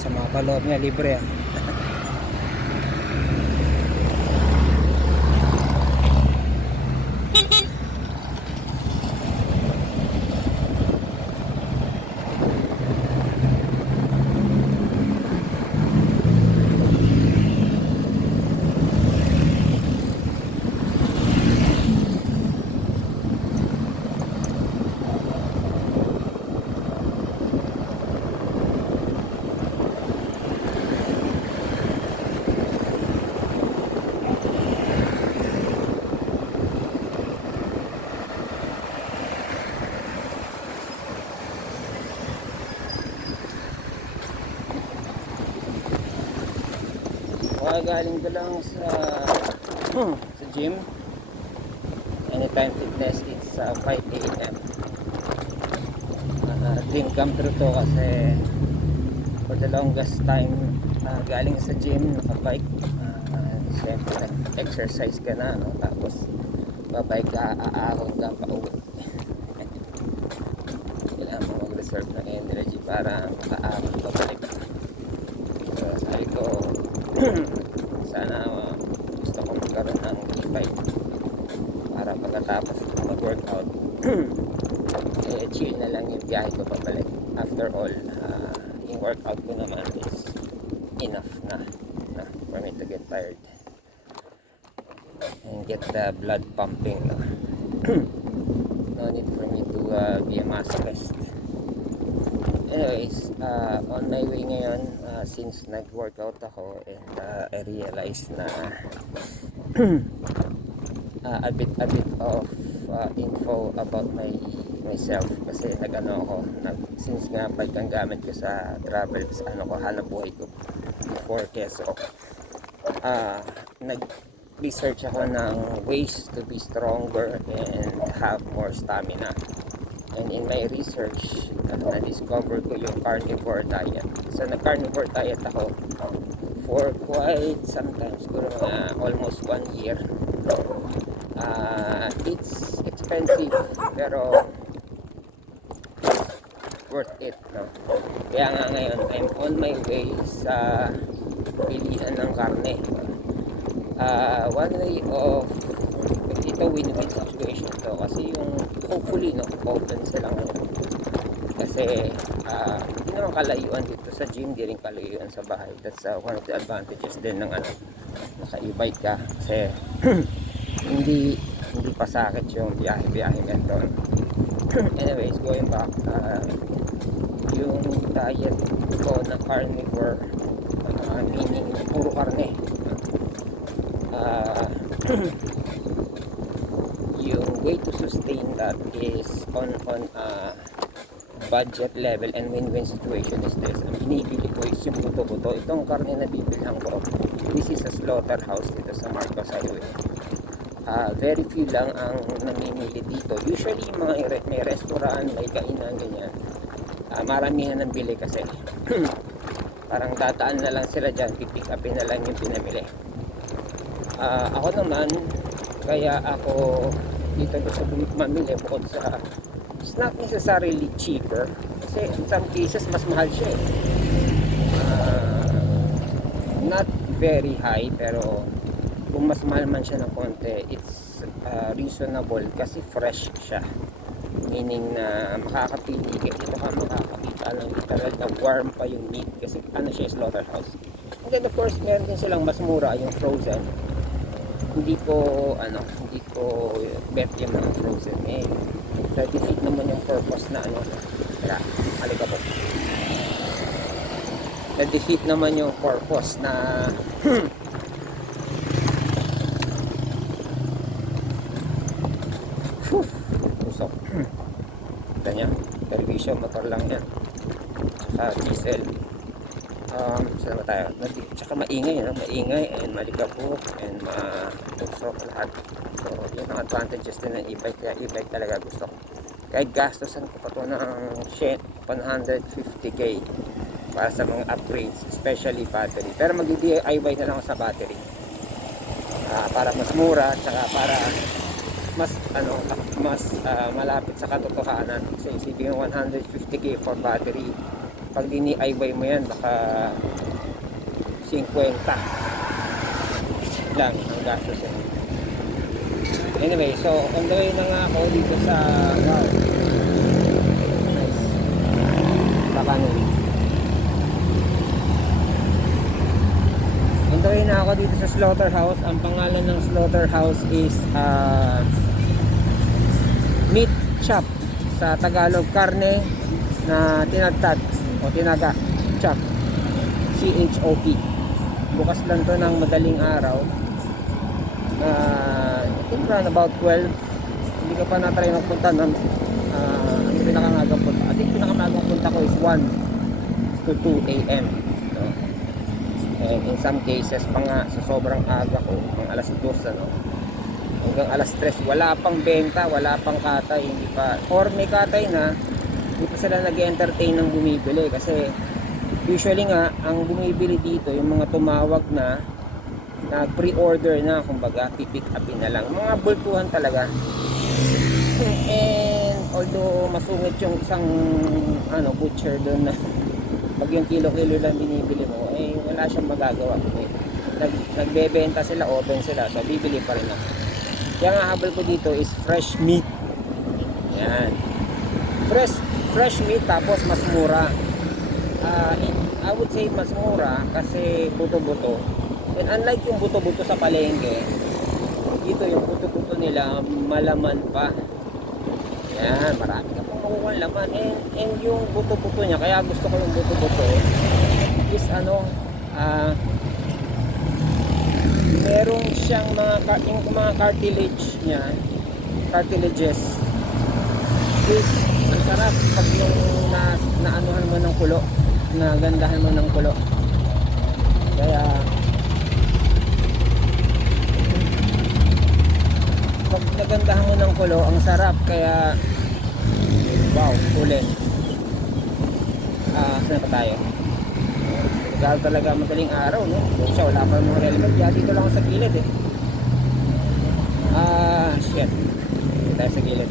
sa mga paloob niya libre ah. Galing ko lang sa gym. Anytime Fitness, it's 5 a.m. Dream come true to kasi for the longest time galing sa gym nakabike, siyempre exercise ka na, no? Tapos babike ka, aahon ka pa uwi. Kailangan mo mag-reserve ng energy para makaahon pa balik. So sabi ko sana gusto ko magkaroon ng e-bike para pagkatapos mag-workout chill na lang yung biyahe ko pabalik. After all, yung workout ko naman is enough na for me to get tired and get the blood pumping, no? No need for me to be a masochist. Anyways, on my way ngayon, since nag-workout ako and I realized na a bit of info about myself kasi since nga bike ang gamit ko sa travels, hanap buhay ko before Quezon, nag-research ako ng ways to be stronger and have more stamina. And in my research, na-discover ko yung carnivore diet. So nag-carnivore diet ako for quite some time, siguro almost 1 year. It's expensive pero worth it, no? Kaya nga ngayon, I'm on my way sa pilihan ng karne. One way of ito, win-win situation to kasi yung hopefully, no, open sila ngayon kasi hindi naman kalayuan dito sa gym, di rin kalayuan sa bahay. That's one of the advantages din ng naka-e-bike ka kasi hindi pasakit yung biyahe nito. Anyways, going back, yung diet ko na carnivore, meaning puro karne, yung way to sustain that is on budget level and win-win situation is this. Ang binibili ko is yung buto-buto. Itong karne na bibilhan ko, this is a slaughterhouse dito sa Marcos Highway. Very few lang ang namimili dito. Usually mga may restaurant, may kainan, ganyan, maramihan ng bili kasi parang tataan na lang sila dyan, pipick upin na lang yung pinamili. Ako naman, kaya ako dito gusto mamili bukod sa it's not necessarily cheaper kasi in some cases mas mahal siya eh. Not very high pero kung mas mahal man siya ng konti, it's reasonable kasi fresh siya, meaning na makakapili ka dito, ka makakakita ng literal na warm pa yung meat kasi siya, slaughterhouse. And then of course meron din silang mas mura yung frozen. Hindi ko bet yung mga frozen eh. Na-defeat naman yung purpose na kaya alikabok. Na-defeat naman yung purpose na usok. Ganyan, perwisyo, motor lang yan. Tsaka diesel. Saan ba tayo? Tsaka maingay and malikabok and usok lahat. So yun ang advantages din ng e-bike, kaya e-bike talaga gusto ko. Kahit gastosan ko pa ito ng 150k para sa mga upgrades, especially battery, pero mag-DIY na lang ako sa battery para mas mura, tsaka para mas malapit sa katotohanan. Kasi isipin yung 150k for battery, Pag DIY mo yan, baka 50 lang ang gastos yan. Anyway, so on the way na nga ako dito sa wow, nice Bacanong. On the way na ako dito sa slaughterhouse. Ang pangalan ng slaughterhouse is meat chop, sa Tagalog karne na tinadtad o tinaga, chop, CHOP. Bukas lang to ng madaling araw. I think around about 12. Hindi ka pa na-try magpunta ng ang pinakamagang punta. I think pinakamagang punta ko is 1 to 2 AM. No? And in some cases pa nga sa sobrang aga ko, pang alas 2 ano, hanggang alas 3 wala pang benta, wala pang katay, hindi pa, or may katay na, hindi pa sila nag-entertain ng bumibili. Kasi usually nga ang bumibili dito yung mga tumawag na nag-pre-order na, kumbaga pipick upin na lang, mga bultuhan talaga. And although masungit yung isang butcher doon na pag yung kilo-kilo lang binibili mo, eh wala siyang magagawa. Nagbebenta sila, open sila, so bibili pa rin ako. Kaya nga habol ko dito is fresh meat. Yan, fresh meat, tapos mas mura. I would say mas mura kasi buto-buto. And unlike yung buto-buto sa palengke, dito yung buto-buto nila malaman pa. Yan, marami ka pang makukuha laman. And yung buto-buto niya, kaya gusto ko yung buto-buto is meron siyang mga cartilage niya, cartilages is ang sarap pag yung naanuhan mo ng kulo, nagandahan mo ng kulo. Kaya pag nagandahan mo ng kulo, ang sarap. Kaya wow, ulit. Saan pa tayo? Dahil talaga madaling araw, no? Doon siya, wala pa mga helmet. Kaya dito lang ako sa gilid eh. Shit. Dito tayo sa gilid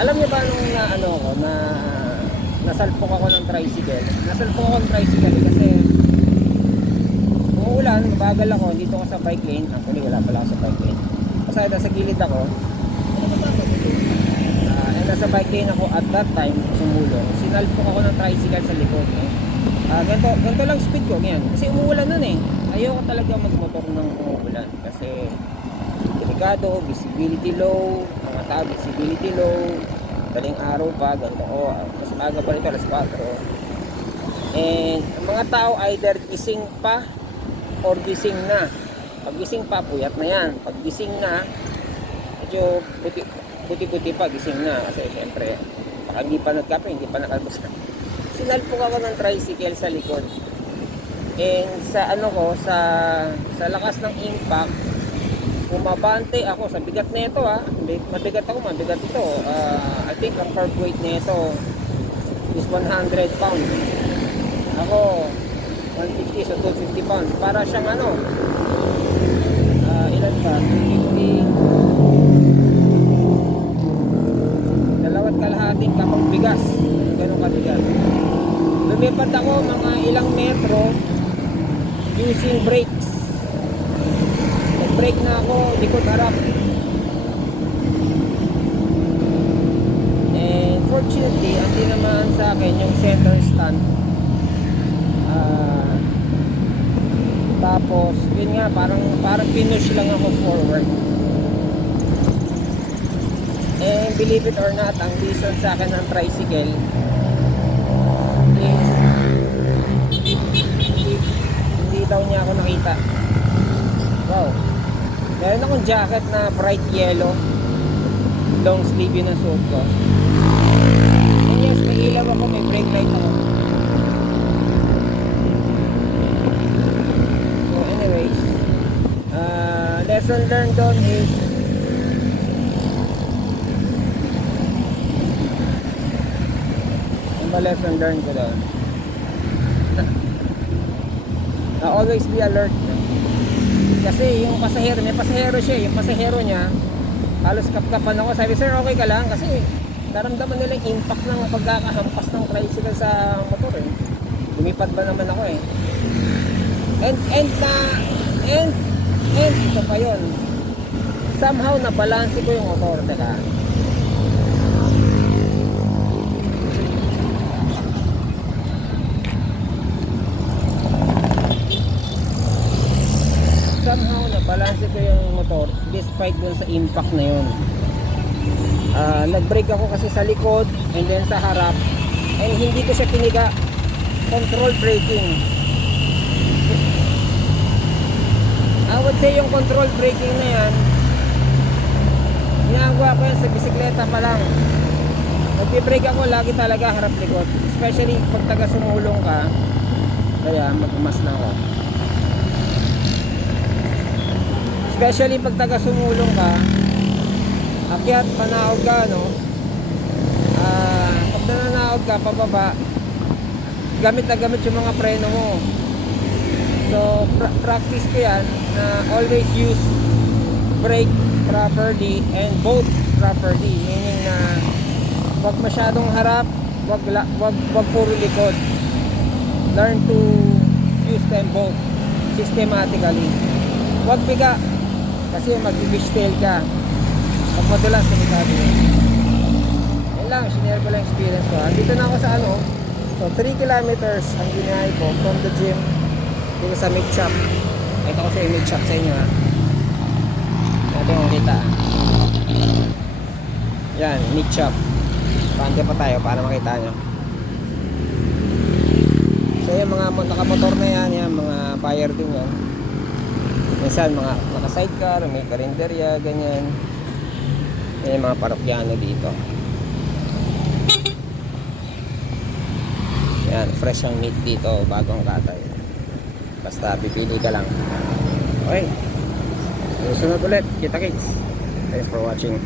Alam niyo ba nung nasalpok ako ng tricycle? Nasalpok ako ng tricycle kasi umuulan, bagal ako, dito ako sa bike lane. Actually, wala pala ako sa bike lane. Kasi nasa gilid ako. And nasa bike lane ako at that time, sumulong. Sinalpok ako ng tricycle sa likod. Ganito lang speed ko, ganyan. Kasi umuulan nun eh. Ayoko talaga magmotor ng umuulan. Kasi delikado, visibility low, mga tao, visibility low, daling araw pa, ganito. Mas maaga pa rito, alas 4. And ang mga tao either gising pa or gising na. Pag gising pa, puyat na yan. Pag gising na, medyo puti-puti pa, gising na. Kasi syempre, baka hindi pa nagkape, hindi pa nakalbos. Sinalpok ako ng tricycle sa likod. And sa sa lakas ng impact, umabante ako sa bigat nito mabigat ito. I think ang carb weight nito is 100 pounds. Ako 150, so 250 pounds. Para siyang ilan ba? 250, dalawat kalahating kapag bigas. Ganun kabigat. Lumipad ako mga ilang metro using brakes. Nag-brake na ako, likod harap. And fortunately, ang tinamaan sa akin yung center stand. Tapos, yun nga, parang pinush lang ako forward. And believe it or not, ang reason sa akin ng tricycle is hindi daw niya ako nakita. Wow. Meron akong jacket na bright yellow, long sleeve, yun ang suot ko. And yes, may ilaw ako, may brake light ako. So anyways, lesson learned doon is lesson learned ko doon always be alert. Kasi yung pasahero, may pasahero siya, yung pasahero niya halos kapkapan ako. Sabi, sir, okay ka lang? Kasi naramdaman nila yung impact ng pagkakahampas ng tricycle sa motor eh. Lumipad ba naman ako eh. And ito pa yun. Somehow nabalanse ko yung motor. Teka. Somehow nabalanse ko yung motor despite dun sa impact na yun. Nag-brake ako kasi sa likod and then sa harap, and hindi ko siya piniga. Control braking. I would say yung control braking na yan, ginagawa ko yan sa bisikleta pa lang. Nag-brake ako lagi talaga harap likod, especially pag taga sumulong ka. Kaya magmas na ako. Especially pag taga sumulong ka, akyat, panaog ka, no? Pag nananaog ka, pababa, gamit na gamit yung mga preno mo. So, practice ko yan na always use brake properly and both properly. Meaning na wag masyadong harap, wag puro likod. Learn to use them both systematically. Wag biga, kasi mag-fishtail ka. Pag madulas, delikado yun. Yan lang, sinare ko lang experience ko. Dito na ako sa ano. So 3 kilometers ang ginahay ko from the gym dito sa meat shop. Ito ko sa meat shop sa inyo ha. Natin kung kita. Yan, meat shop. Pante pa tayo para makita nyo. So yung mga nakamotor na yan, yan mga buyer din yan. Minsan mga naka-sidecar, may karinderya, ganyan. Yan yung mga parokyano dito. Yan, fresh ang meat dito, bagong katay. Basta pipili ka lang. Okay. Susunod ulit. Kita kits. Thanks for watching.